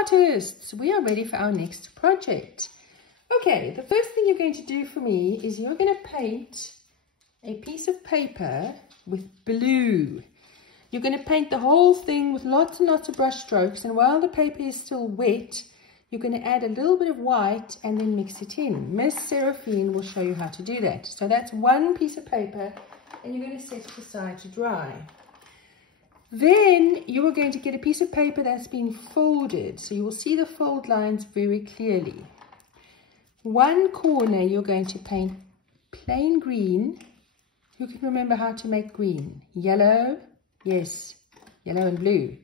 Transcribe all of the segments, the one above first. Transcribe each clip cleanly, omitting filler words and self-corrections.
artists, we are ready for our next project. Okay, the first thing you're going to do for me is you're going to paint a piece of paper with blue. You're going to paint the whole thing with lots and lots of brush strokes, and while the paper is still wet, you're going to add a little bit of white and then mix it in. Miss Seraphine will show you how to do that. So that's one piece of paper, and you're going to set it aside to dry. Then you are going to get a piece of paper that's been folded, so you will see the fold lines very clearly. One corner you're going to paint plain green. Who can remember how to make green? Yellow, yes, yellow and blue.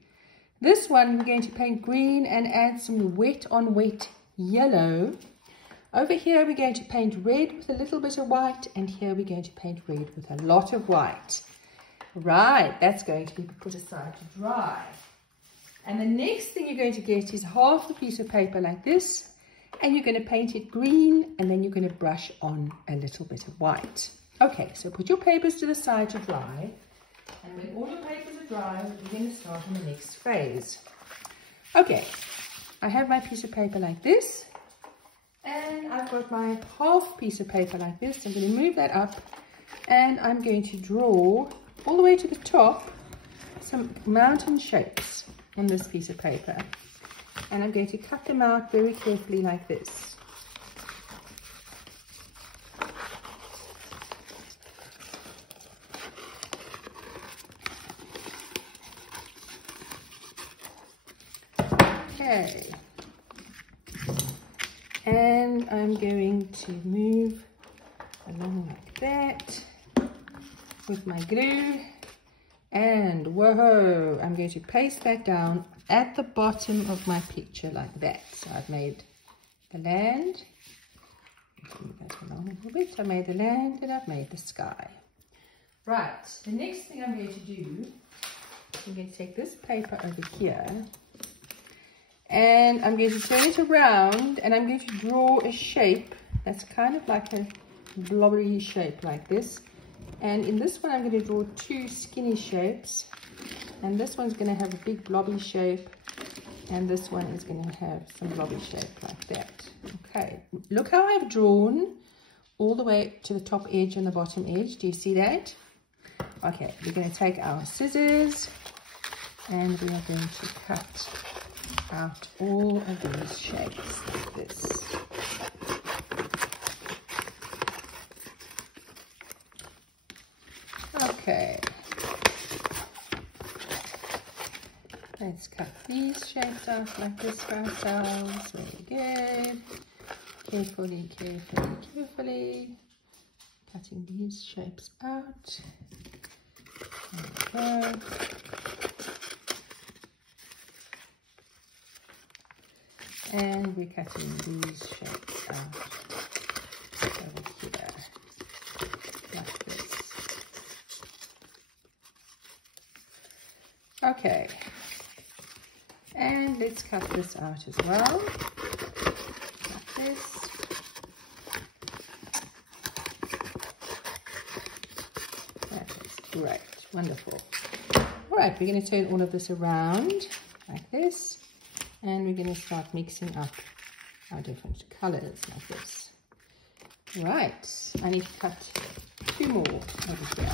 This one we're going to paint green and add some wet on wet yellow. Over here we're going to paint red with a little bit of white, and here we're going to paint red with a lot of white. Right, that's going to be put aside to dry. And the next thing you're going to get is half a piece of paper like this, and you're going to paint it green, and then you're going to brush on a little bit of white. Okay, so put your papers to the side to dry, and when all your papers are dry, we're going to start on the next phase. Okay, I have my piece of paper like this, and I've got my half piece of paper like this. I'm going to move that up, and I'm going to draw all the way to the top some mountain shapes on this piece of paper, and I'm going to cut them out very carefully like this. Okay, and I'm going to move along like that with my glue, and whoa, I'm going to paste that down at the bottom of my picture like that. So I've made the land, move that along a little bit. I made the land and I've made the sky. Right, the next thing I'm going to do, I'm going to take this paper over here, and I'm going to turn it around, and I'm going to draw a shape that's kind of like a blobbery shape like this. And in this one, I'm going to draw two skinny shapes, and this one's going to have a big blobby shape, and this one is going to have some blobby shape like that. Okay, look how I've drawn all the way to the top edge and the bottom edge. Do you see that? Okay, we're going to take our scissors, and we are going to cut out all of these shapes like this. Okay, let's cut these shapes out like this for ourselves. Very good. Carefully, carefully, carefully. Cutting these shapes out. There we go. And we're cutting these shapes out over here, like this. Okay, and let's cut this out as well, like this. That is great, wonderful. All right, we're going to turn all of this around like this, and we're going to start mixing up our different colors like this. Right, I need to cut two more over here.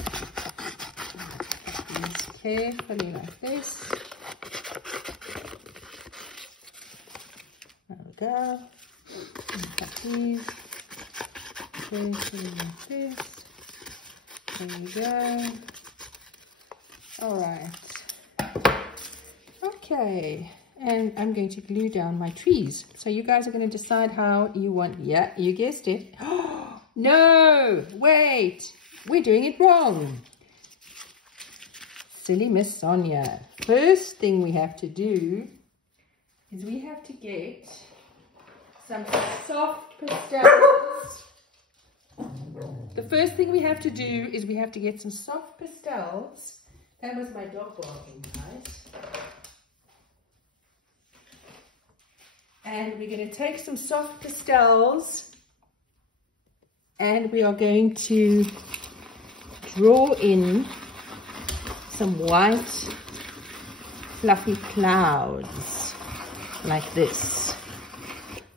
Carefully like this. There we go. And cut these carefully like this. There we go. All right. Okay, and I'm going to glue down my trees. So you guys are going to decide how you want. Yeah, you guessed it. No, wait, we're doing it wrong. Silly Miss Sonia. First thing we have to do is we have to get some soft pastels. The first thing we have to do is we have to get some soft pastels. That was my dog barking, guys. And we're going to take some soft pastels, and we are going to draw in some white fluffy clouds like this.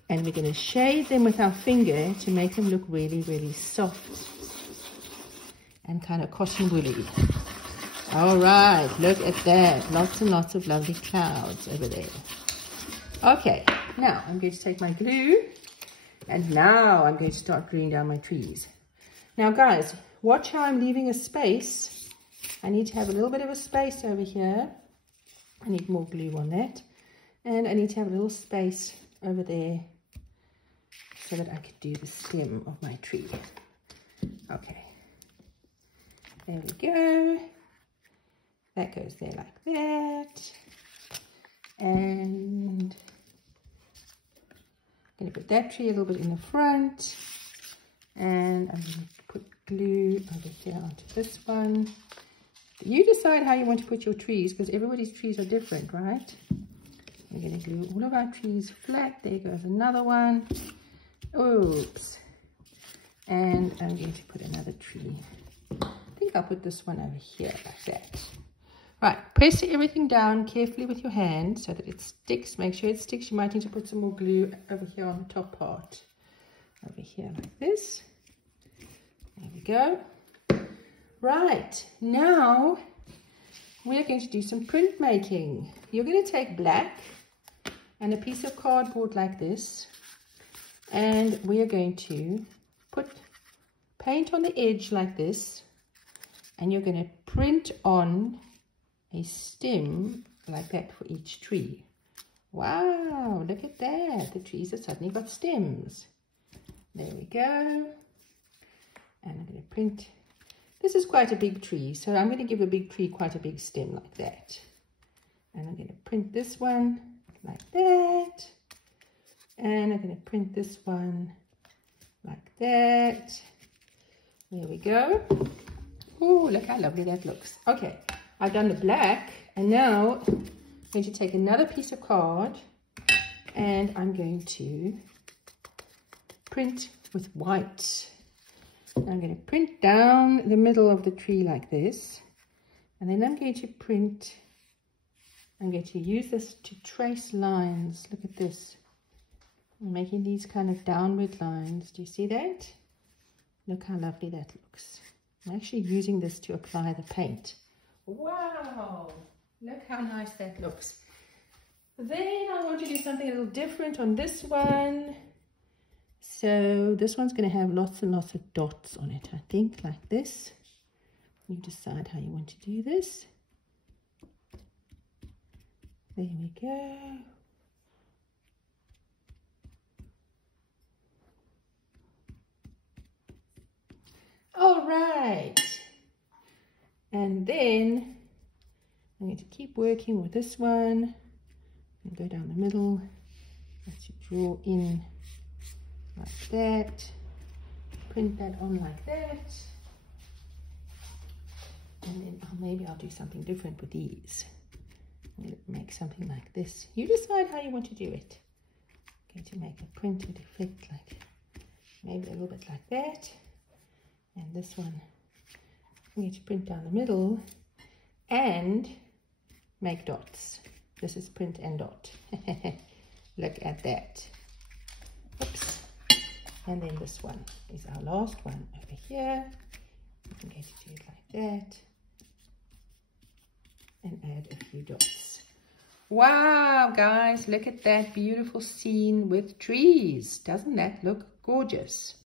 And we're going to shade them with our finger to make them look really, really soft and kind of cotton woolly. All right, look at that. Lots and lots of lovely clouds over there. Okay, now I'm going to take my glue, and now I'm going to start gluing down my trees. Now guys, watch how I'm leaving a space. I need to have a little bit of a space over here. I need more glue on that. And I need to have a little space over there so that I could do the stem of my tree. Okay, there we go. That goes there like that. And I'm going to put that tree a little bit in the front. And I'm going to put glue over here onto this one. You decide how you want to put your trees, because everybody's trees are different, right? I'm going to glue all of our trees flat. There goes another one. Oops. And I'm going to put another tree. I think I'll put this one over here like that. Right, press everything down carefully with your hand so that it sticks. Make sure it sticks. You might need to put some more glue over here on the top part. Over here like this. There we go. Right, now we are going to do some printmaking. You're going to take black and a piece of cardboard like this, and we are going to put paint on the edge like this, and you're going to print on a stem like that for each tree. Wow, look at that. The trees have suddenly got stems. There we go. And I'm going to print. This is quite a big tree, so I'm going to give a big tree quite a big stem like that. And I'm going to print this one like that. And I'm going to print this one like that. There we go. Oh, look how lovely that looks. Okay, I've done the black, and now I'm going to take another piece of card and I'm going to print with white. I'm going to print down the middle of the tree like this, and then I'm going to print, I'm going to use this to trace lines. Look at this. I'm making these kind of downward lines. Do you see that? Look how lovely that looks. I'm actually using this to apply the paint. Wow, look how nice that looks. Then I want to do something a little different on this one. So this one's going to have lots and lots of dots on it, I think, like this. You decide how you want to do this. There we go. All right. And then I'm going to keep working with this one and go down the middle. Let's draw in like that, print that on like that, and then maybe I'll do something different with these. I'm going to make something like this. You decide how you want to do it. I'm going to make a printed effect like maybe a little bit like that, and this one I'm going to print down the middle and make dots. This is print and dot. Look at that. Oops. And then this one is our last one over here. I'm going to do it like that and add a few dots. Wow, guys, look at that beautiful scene with trees. Doesn't that look gorgeous?